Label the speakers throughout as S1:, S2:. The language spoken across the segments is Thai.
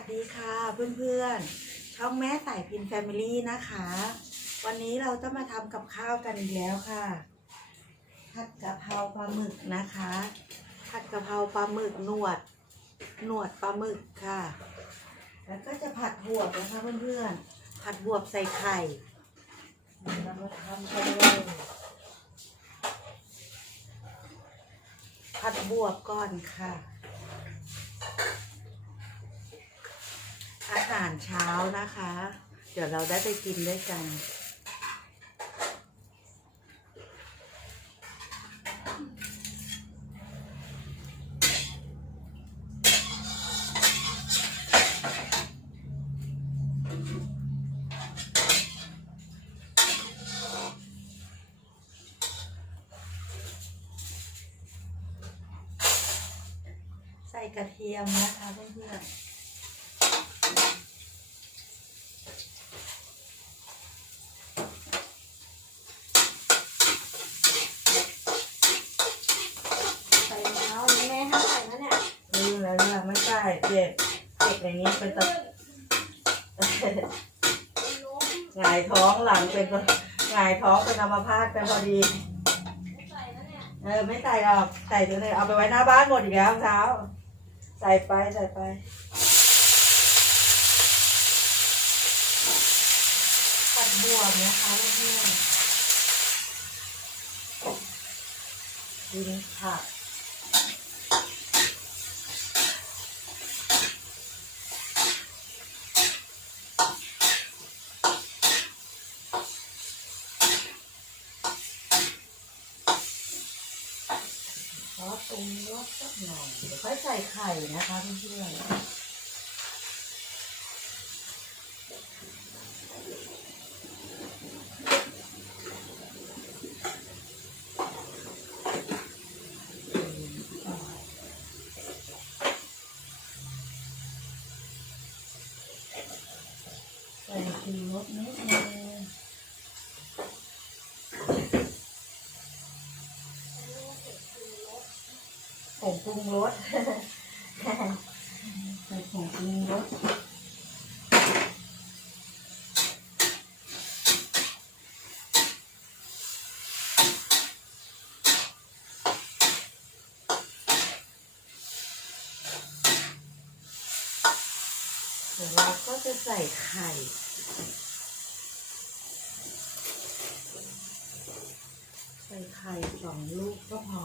S1: สดีค่ะเพื่อนๆ ช่องแม่สายพินแฟมิลี่นะคะ วันนี้เราจะมาทำกับข้าวกันอีกแล้วค่ะ ผัดกะเพราปลาหมึกนะคะ ผัดกะเพราปลาหมึกหนวด หนวดปลาหมึกค่ะ แล้วก็จะผัดบวบนะคะเพื่อนๆ ผัดบวบใส่ไข่เดี๋ยวเรามาทำกันเลยผัดบวบก่อนค่ะ อาหารเช้านะคะ เดี๋ยวเราได้ไปกินด้วยกัน ใส่กระเทียมนะคะเพื่อนๆ
S2: ใส่มะพร้าวนี่แม่ห้ามใส่นะเนี่ย
S1: รู้แล้วเนี่ยไม่ใช่ เจ็บเจ็บอย่างนี้เป็นตะ
S2: ล้ม
S1: หงายท้องหลังเป็นตะหงายท้องเป็นอัมพาตเป็นพอดี
S2: ไม่ใส่นะเนี่ย
S1: เออไม่ใส่หรอกใส่ตัวเลยเอาไปไว้หน้าบ้านหมดอีกแล้วเช้า ใส่ไปใส่ไปผัดบวบนะคะเพื่อนๆกินผัก ซอสปรุงรสสักหน่อยเดี๋ยวค่อยใส่ไข่นะคะเพื่อนๆใส่ชูรสนิดนึง งปรุงรสใส่ผงปรุงรสเดี๋ยวเราก็จะใส่ไข่ ใส่ไข่สองลูกก็พอ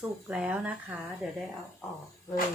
S2: สุก
S1: แล้วนะคะ เดี๋ยวได้เอาออกเลย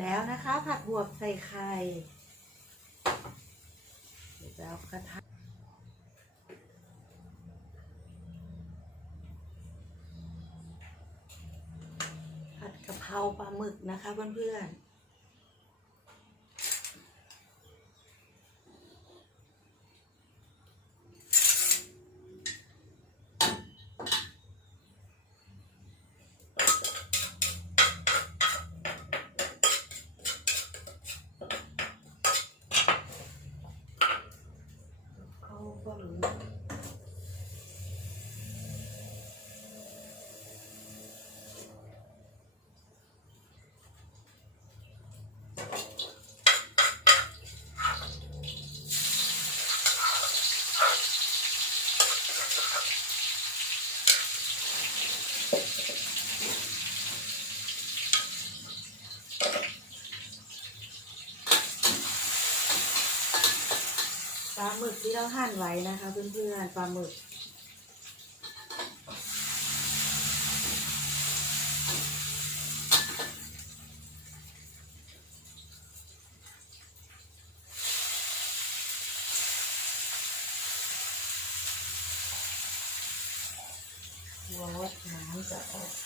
S1: แล้วนะคะ ผัดบวบใส่ไข่เดี๋ยวจะเอากระทะผัดกะเพราปลาหมึกนะคะเพื่อนๆเข้าก็หรือปลา หมึกที่เราหั่นไว้นะคะ เพื่อนๆปลาหมึกกลัวว่าน้ำจะออก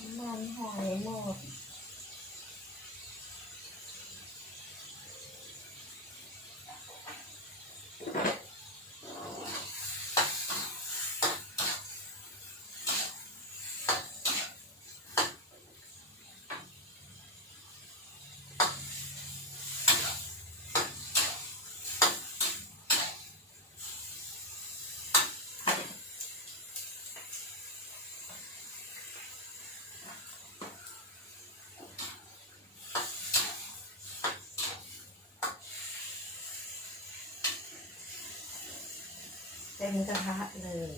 S1: น้ำมันหอยหมด เต็มกระทะเลย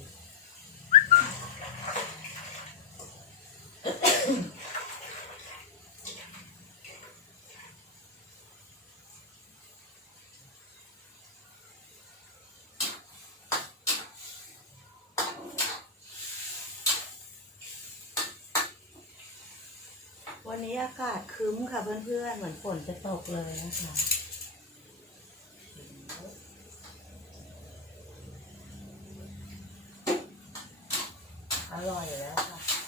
S1: วันนี้อากาศครึ้มค่ะเพื่อนๆ เหมือนฝนจะตกเลยนะคะ อร่อยแล้วค่ะ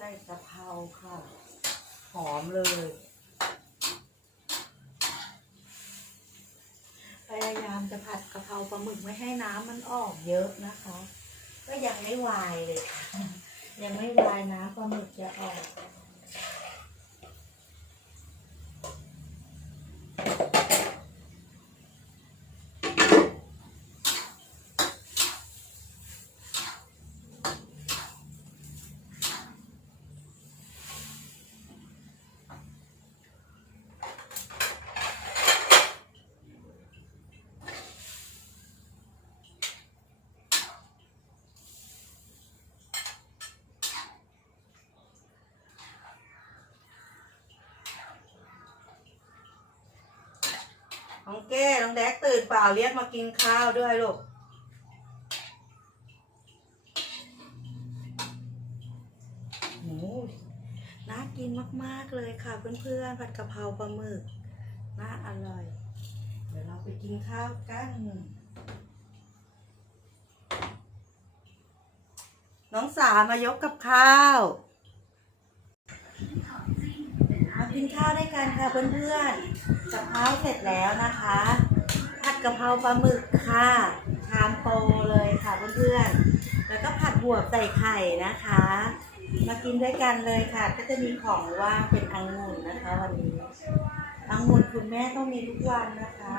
S1: ส่กะเพราค่ะ หอมเลย พยายามจะผัดกะเพราปลาหมึกไม่ให้น้ำมันออกเยอะนะคะ ก็ยังไม่วายเลยค่ะ ยังไม่วายนะปลาหมึกจะออก น้องแก้น้องแดกตื่นเปล่าเรียกมากินข้าวด้วยลูกน่ากินมากๆเลยค่ะเพื่อนๆผัดกะเพราปลาหมึกน่าอร่อย เดี๋ยวเราไปกินข้าวกัน น้องสามายกกับข้าว มา กินข้าวด้วยกันค่ะเพื่อนๆกับข้าวเสร็จแล้วนะคะผัดกะเพราปลาหมึกค่ะชามโตเลยค่ะเพื่อนๆแล้วก็ผัดบวบใส่ไข่นะคะ มากินด้วยกันเลยค่ะ ก็จะมีของว่างเป็นองุ่นนะคะวันนี้องุ่นคุณแม่ต้องมีทุกวันนะคะ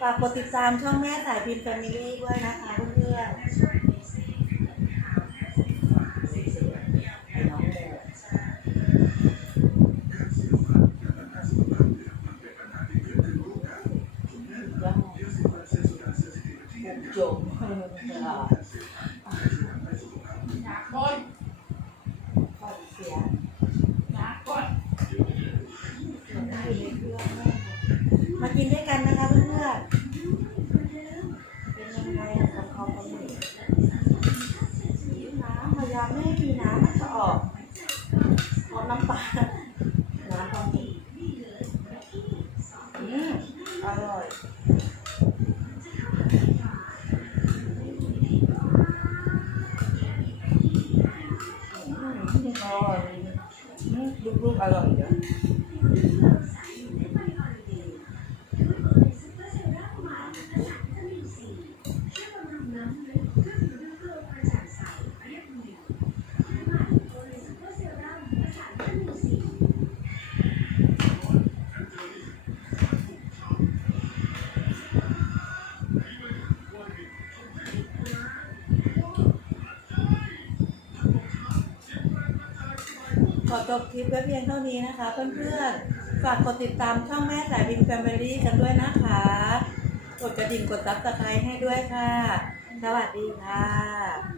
S1: ฝากกดติดตามช่องแม่สายพิมพ์แฟมิลี่ด้วยนะคะเพื่อนๆให้น้องโม Vamos. Yo. เอืมลู จบคลิปไว้เพียงเท่านี้นะคะ เพื่อนๆ ฝากกดติดตามช่องแม่สายบินแฟมิลี่กันด้วยนะคะ กดกระดิ่งกดซับสไครต์ให้ด้วยค่ะ สวัสดีค่ะ